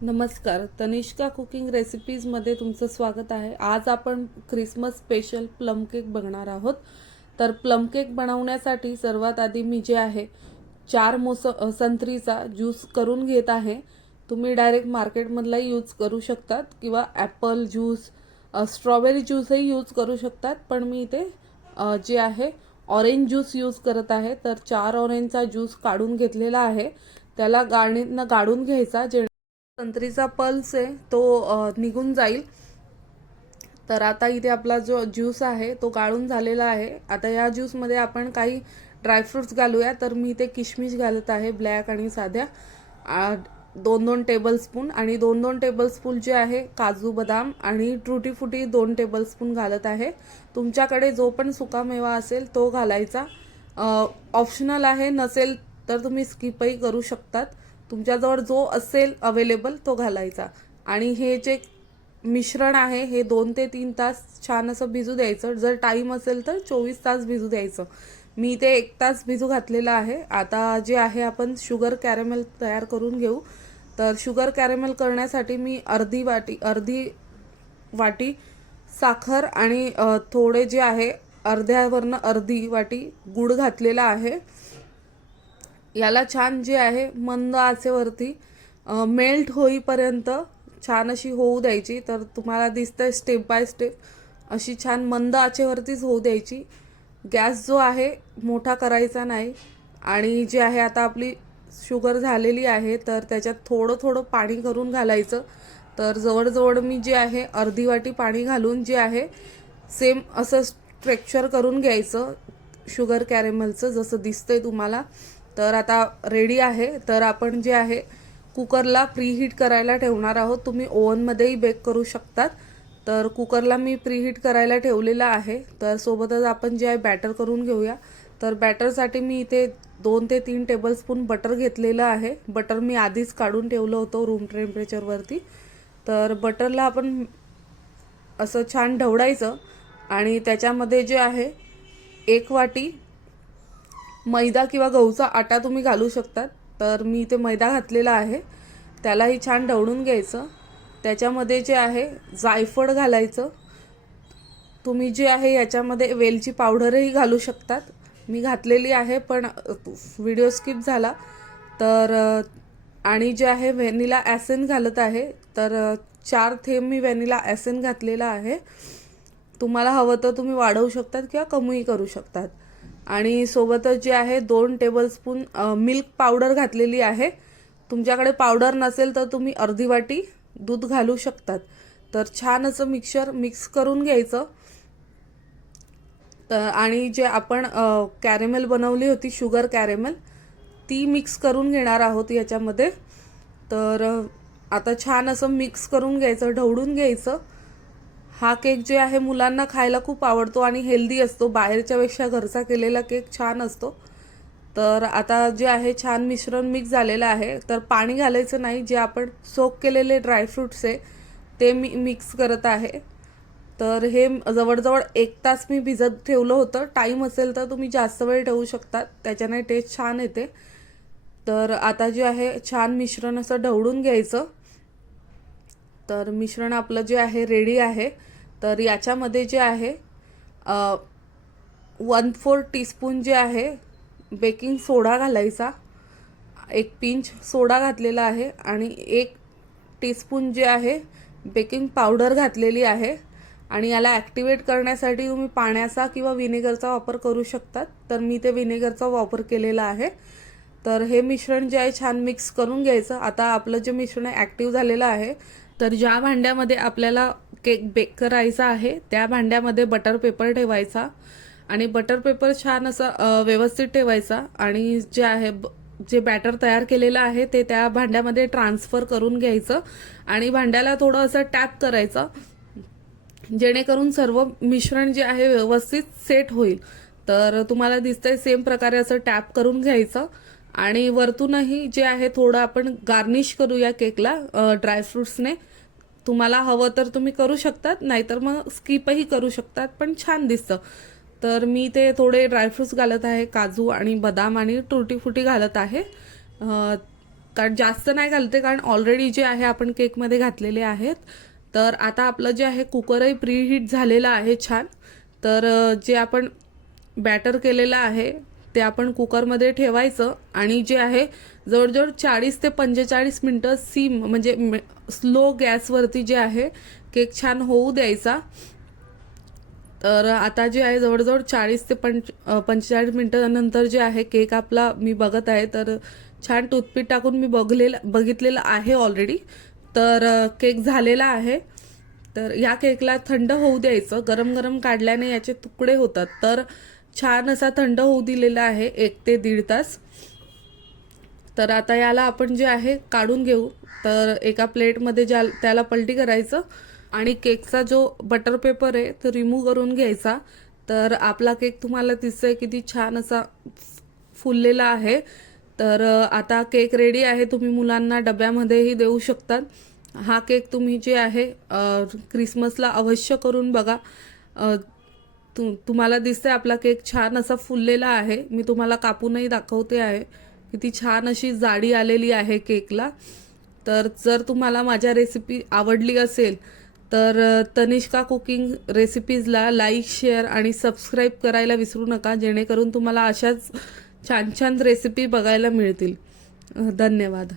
नमस्कार, तनिष्का कुकिंग रेसिपीजमध्ये तुमचं स्वागत आहे। आज आपण ख्रिसमस स्पेशल प्लम केक बघणार आहोत। तर प्लम केक बनवण्यासाठी सर्वात आधी मी जे आहे 4 संत्रीचा ज्यूस करून घेत आहे। तुम्ही डायरेक्ट मार्केटमधला यूज करू शकतात किंवा ॲपल ज्यूस, स्ट्रॉबेरी ज्यूसही यूज करू शकतात, पण मी इथे जे आहे ऑरेंज ज्यूस यूज करत आहे। तर 4 ऑरेंजचा ज्यूस काढून घेतलेला आहे, त्याला गाळणीतनं गाळून घ्यायचा जे संत्रीचा पल्स आहे तो निघून जाईल। तर आता इथे आपला जो ज्यूस आहे तो गाळून झालेला आहे। आता या ज्यूसमध्ये आपण काही ड्रायफ्रुट्स घालूया। तर मी इथे किशमिश घालत आहे, ब्लॅक आणि साध्या 2-2 टेबलस्पून, आणि 2-2 टेबलस्पून जे आहे काजू बदाम आणि ट्रुटी फ्रुटी 2 टेबलस्पून घालत आहे। तुमच्याकडे जो पण सुकामेवा असेल तो घालायचा, ऑप्शनल आहे, नसेल तर तुम्ही स्किपही करू शकतात। तुमच्याजवळ जो असेल अवेलेबल तो घालायचा। आणि हे जे मिश्रण आहे हे 2 ते 3 तास छान असं भिजू द्यायचं। जर टाइम असेल तर 24 तास भिजू द्यायचं। मी इथे 1 तास भिजू घातलेला आहे। आता जे आहे आपण शुगर कॅरेमेल तयार करून घेऊ। तर शुगर कॅरेमेल करण्यासाठी मी अर्धी वाटी साखर आणि थोडे जे आहे अर्ध्यावरनं अर्धी वाटी गूळ घातलेला आहे। याला छान जे आहे मंद आचेवरती मेल्ट होईपर्यंत छान अशी होऊ द्यायची। तर तुम्हाला दिसतंय स्टेप बाय स्टेप अशी छान मंद आचेवरतीच होऊ द्यायची। गॅस जो आहे मोठा करायचा नाही। आणि जे आहे आता आपली शुगर झालेली आहे तर त्याच्यात थोडं थोडं पाणी करून घालायचं। तर जवळजवळ मी जे आहे अर्धी वाटी पाणी घालून जे आहे सेम असं स्ट्रेक्चर करून घ्यायचं शुगर कॅरेमलचं, जसं दिसतंय तुम्हाला। तर आता रेडी आहे। तर आपण जे आहे कुकरला प्रीहीट करायला ठेवणार आहोत। तुम्ही ओव्हनमध्येही बेक करू शकतात। तर कुकरला मी प्रीहीट करायला ठेवलेला आहे। तर सोबतच आपण जे आहे बॅटर करून घेऊया। तर बॅटरसाठी मी इथे 2 ते 3 टेबलस्पून बटर घेतलेलं आहे। बटर मी आधीच काढून ठेवलं होतं रूम टेम्परेचरवरती। तर बटरला आपण असं छान ढवळायचं आणि त्याच्यामध्ये जे आहे 1 वाटी मैदा किंवा गहूचा आटा तुम्ही घालू शकतात। तर मी इथे मैदा घातलेला आहे, त्यालाही छान ढवळून घ्यायचं। त्याच्यामध्ये जे आहे जायफळ घालायचं। तुम्ही जे आहे याच्यामध्ये वेलची पावडरही घालू शकतात, मी घातलेली आहे पण व्हिडिओ स्किप झाला। तर आणि जे आहे व्हॅनिला ॲसेन घालत आहे। तर 4 थेंब मी व्हॅनिला ॲसेन घातलेला आहे। तुम्हाला हवं तर तुम्ही वाढवू शकतात किंवा कमीही करू शकतात। आणि सोबतच जे आहे 2 टेबलस्पून मिल्क पावडर घातलेली आहे। तुमच्याकडे पावडर नसेल तर तुम्ही अर्धी वाटी दूध घालू शकतात। तर छान असं मिक्स करून घ्यायचं। तर आणि जे आपण कॅरेमेल बनवली होती शुगर कॅरेमेल, ती मिक्स करून घेणार आहोत याच्यामध्ये। तर आता छान असं मिक्स करून घ्यायचं, ढवळून घ्यायचं। हा केक जे आहे मुलांना खायला खूप आवडतो आणि हेल्दी असतो, बाहेरच्यापेक्षा घरचा केलेला केक छान असतो। तर आता जे आहे छान मिश्रण मिक्स झालेलं आहे। तर पाणी घालायचं नाही, जे आपण सोक केलेले ड्रायफ्रुट्स आहे ते मी मिक्स करत आहे। तर हे जवळजवळ 1 तास मी भिजत ठेवलं होतं। टाईम असेल तर तुम्ही जास्त वेळ ठेवू शकतात, त्याच्याने टेस्ट छान येते। तर आता जे आहे छान मिश्रण असं ढवळून घ्यायचं। तर मिश्रण आपलं जे आहे रेडी आहे। तर याच्यामध्ये जे आहे 1/4 टीस्पून जे आहे बेकिंग सोडा घालायचा, 1 पिंच सोडा घातलेला आहे, आणि 1 टीस्पून जे आहे बेकिंग पावडर घातलेली आहे। आणि याला ॲक्टिवेट करण्यासाठी तुम्ही पाण्याचा किंवा व्हिनेगरचा वापर करू शकतात। तर मी ते व्हिनेगरचा वापर केलेला आहे। तर हे मिश्रण जे आहे छान मिक्स करून घ्यायचं। आता आपलं जे मिश्रण आहे ॲक्टिव्ह झालेलं आहे। तर ज्या भांड्यामध्ये आपल्याला केक बेक करायचा आहे त्या भांड्यामध्ये बटर पेपर ठेवायचा, आणि बटर पेपर छान असा व्यवस्थित ठेवायचा। आणि जे आहे जे बॅटर तयार केलेलं आहे ते त्या भांड्यामध्ये ट्रान्सफर करून घ्यायचं, आणि भांड्याला थोडं असं टॅप करायचं, जेणेकरून सर्व मिश्रण जे आहे व्यवस्थित सेट होईल। तर तुम्हाला दिसतंय सेम प्रकारे असं टॅप करून घ्यायचं। आणि वरतूनही जे आहे थोडं आपण गार्निश करूया केकला ड्रायफ्रुट्सने। तुम्हाला हवं तर तुम्ही करू शकतात, नाहीतर मग स्किपही करू शकतात, पण छान दिसतं। तर मी ते थोडे ड्रायफ्रुट्स घालत आहे, काजू आणि बदाम आणि टुटी फुटी घालत आहे। कारण जास्त नाही घालते, कारण ऑलरेडी जे आहे आपण केकमध्ये घातलेले आहेत. तर आता आपलं जे आहे कुकरही प्रीहीट झालेलं आहे छान. तर जे आपण बॅटर केलेलं आहे ते आपण कुकरमध्ये ठेवायचं आणि जे आहे जवळजवळ 40 ते 45 मिनटं सीम म्हणजे स्लो गॅसवरती जे आहे केक छान होऊ द्यायचा. तर आता जे आहे जवळजवळ 40 ते 45 मिनटानंतर जे आहे केक आपला मी बघत आहे. तर छान टूथपिक टाकून मी बघितलेलं आहे ऑलरेडी. तर केक झालेला आहे. तर या केकला थंड होऊ द्यायचं, गरम गरम काढल्याने याचे तुकडे होतात. तर छान असा थंड होऊ दिलेला आहे 1 ते 1.5 तास. तर आता याला आपण जे आहे काढून घेऊ. तर एका प्लेटमध्ये त्याला पलटी करायचं आणि केकचा जो बटर पेपर आहे तो रिमूव्ह करून घ्यायचा. तर आपला केक तुम्हाला दिसतोय किती छान असा फुललेला आहे. तर आता केक रेडी आहे. तुम्ही मुलांना डब्यामध्येही देऊ शकतात. हा केक तुम्ही जे आहे क्रिसमसला अवश्य करून बघा. तुम्हाला दिसतंय आपला केक छान असा फुललेला आहे. मी तुम्हाला कापूनही दाखवते आहे. किती छान अशी जाडी आलेली आहे केकला. तर जर तुम्हाला माझ्या रेसिपी आवडली असेल तर तनिष्का कुकिंग रेसिपीजला लाईक, शेअर आणि सबस्क्राईब करायला विसरू नका, जेणेकरून तुम्हाला अशाच छान छान रेसिपी बघायला मिळतील. धन्यवाद.